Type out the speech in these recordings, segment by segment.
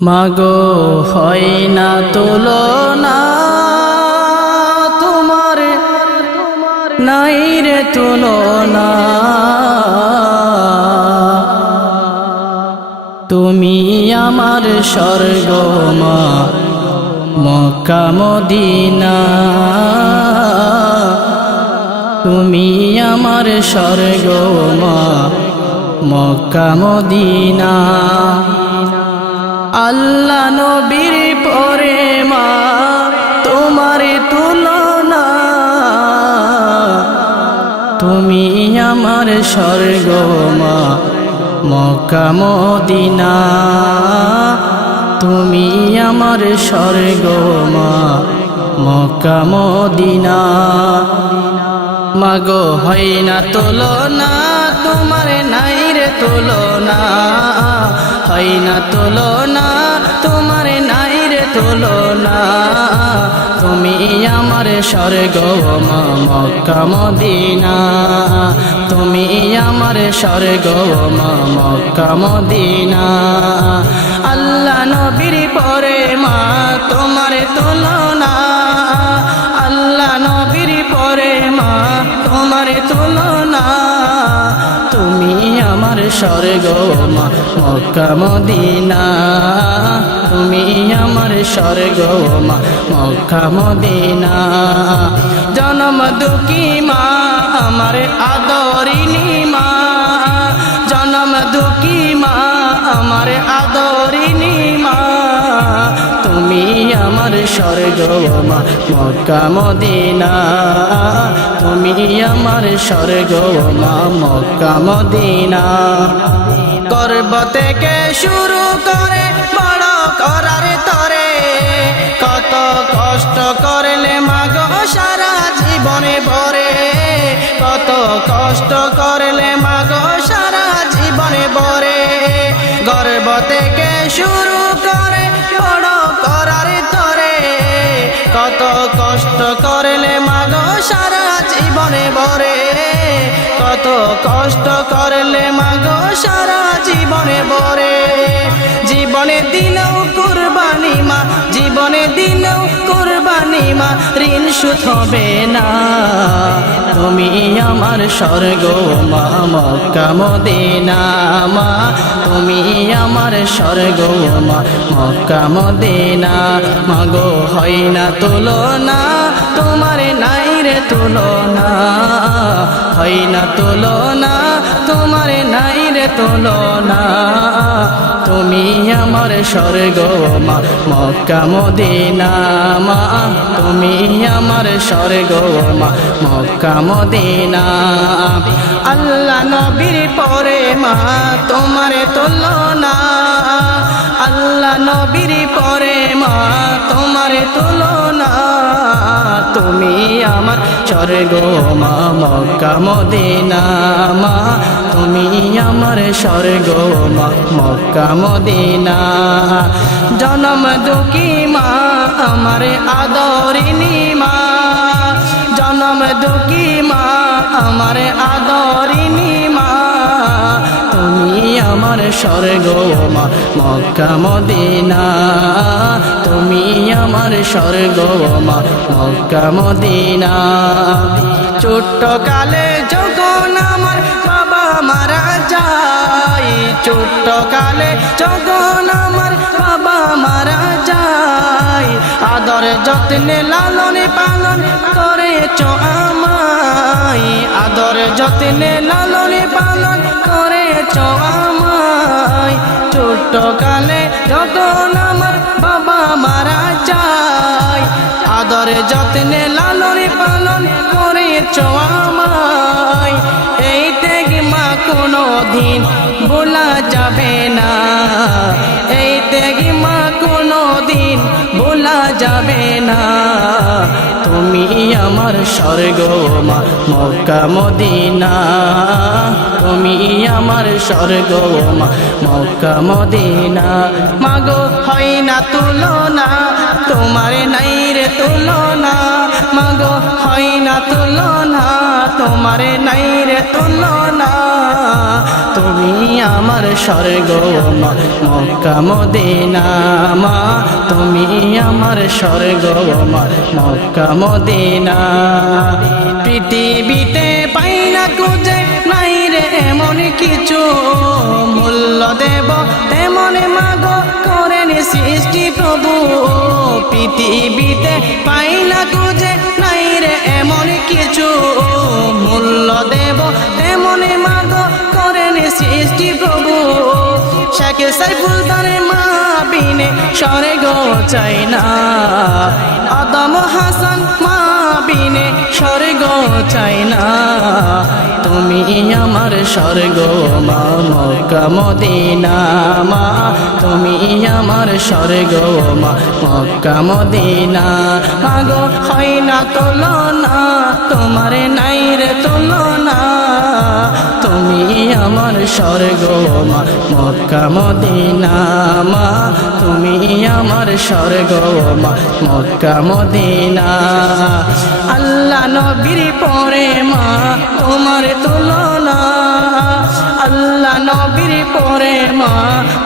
মাগো, হয় না তুলনা, তোমার নাই রে তুলনা। তুমি আমার স্বর্গ, মা, মক্কা, মদিনা। তুমি আমার স্বর্গ, মা, মক্কা, মদিনা। আল্লাহ নবীর পরে মা, তোমার তুলনা। তুমি আমার স্বর্গ মা, মক্কা, মদিনা। তুমি আমার স্বর্গ মা, মক্কা, মদিনা। মাগো, হয় না তুলনা, তোমার নাই তুলনা, হয় না তুলনা, তোমার নাই রে তুলনা। তুমি আমার স্বর্গ মক্কা মদিনা। তুমি আমার স্বর্গ মক্কা মদিনা। আল্লাহ নবীর পরে মা, তোমার তুলনা স্বর্গ মা, মক্কা, মদিনা। তুমি আমার স্বর্গ মা, মক্কা, মদিনা। জনম দুঃখী মা, আমার আদরিনী মা। স্বর্গ মা মক্কা, মদিনা। তুমি আমার স্বর্গ মা মক্কা, মদিনা। করব থেকে শুরু করে, বড় করার তরে। কত কষ্ট করলে মাগো সারা জীবনে ভরে। কত কষ্ট করলে মাগো কত কষ্ট করলে মাগো সারা জীবনে বরে কত কষ্ট করলে মাগো সারা জীবনে বরে জীবনে দিলেও কুরবানি মা জীবনে দিলেও কুরবানি মা, ঋণ সুত হবে না। তুমি আমার স্বর্গ মা, মক্কা, মদিনা মা। তুমি আমার স্বর্গ মা, মক্কা, মদিনা মাগো হয় না তুলনা, তোমার নাই রে তুলনা। হয় না তুলনা তুলনা। তুমি আমার স্বর্গ, মা, মক্কা, মদিনা, মা। তুমি আমার স্বর্গ, মা, মক্কা, মদিনা। আল্লাহ নবীর পরে, মা, তোমার তুলনা। আল্লাহ নবীর পরে মা, তোমার তুলনা। তুমি আমার স্বর্গ মা, মক্কা, মদিনা। মা, তুমি আমার স্বর্গ মা, মক্কা, মদিনা। জনম দুঃখী মা, আমার আদরিনী মা। জনম দুঃখী মা, আমার আদরিনী আমার স্বর্গ মা, মক্কা, মদিনা। তুমি আমার স্বর্গ মা, মক্কা, মদিনা। ছোট্ট কালে যখন আমার বাবা মারা যায় ছোট্ট কালে যখন আমার বাবা মারা যায়, আদর যত্নে লালনে পালন করেছ আমায়। আদর যত্নে লালনে পালন যত যখন আমার বাবা মারা যায়, আদর যত্নে লালন পালন করেছ আমায়। এই ত্যাগ মা কোনো দিন বলা যাবে না, এই ত্যাগ মা বলা যাবে না। তুমি আমার স্বর্গ, মা, মক্কা, মদিনা। তুমি আমার স্বর্গ, মা, মক্কা, মদিনা। মাগো, হয় না তুলনা, তোমার নাই রে তুলনা। মাগো, হয় না তুলনা, তোমার নাই রে তুলনা। তুমি আমার স্বর্গ, মা, মক্কা, মদিনা। মা তুমি আমার স্বর্গ মা মক্কা, মদিনা। পৃথিবীতে পাই না খুঁজে, নাই রে এমন কিছু। মূল্য দেব, তেমন মাগো করেন সৃষ্টি প্রভু। পৃথিবীতে পাই না খুঁজে, নাই রে এমন কিছু। মূল্য দেব, তেমন মাগো করেন সৃষ্টি প্রভু। শাকে সাইফুল তারে মা বিনে সরে গো চাই না। আদম হাসান মা বিনে স্বর্গ চাই না। তুমি আমার স্বর্গ, মা মক্কা, মদিনা, মা। তুমি আমার স্বর্গ, মা মক্কা, মদিনা। মাগো, হয় না তুলনা, তোমার নাই রে তুলনা। তুমি আমার স্বর্গ, মা, মক্কা, মদিনা, মা। তুমি আমার স্বর্গ, মা, মক্কা, মদিনা। আল্লাহ নবীর পরে, মা, তোমার তুলনা। আল্লাহ নবীর পরে, মা,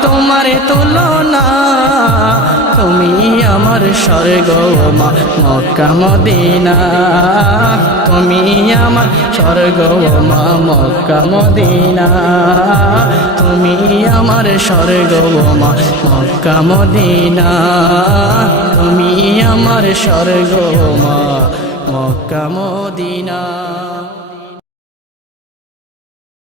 তোমার তুলনা। স্বর্গ মা, মক্কা মদিনা। তুমি আমার স্বর্গ মা, মক্কা মদিনা। তুমি আমার স্বর্গ মা, মক্কা মদিনা। তুমি আমার স্বর্গ মা, মক্কা মদিনা।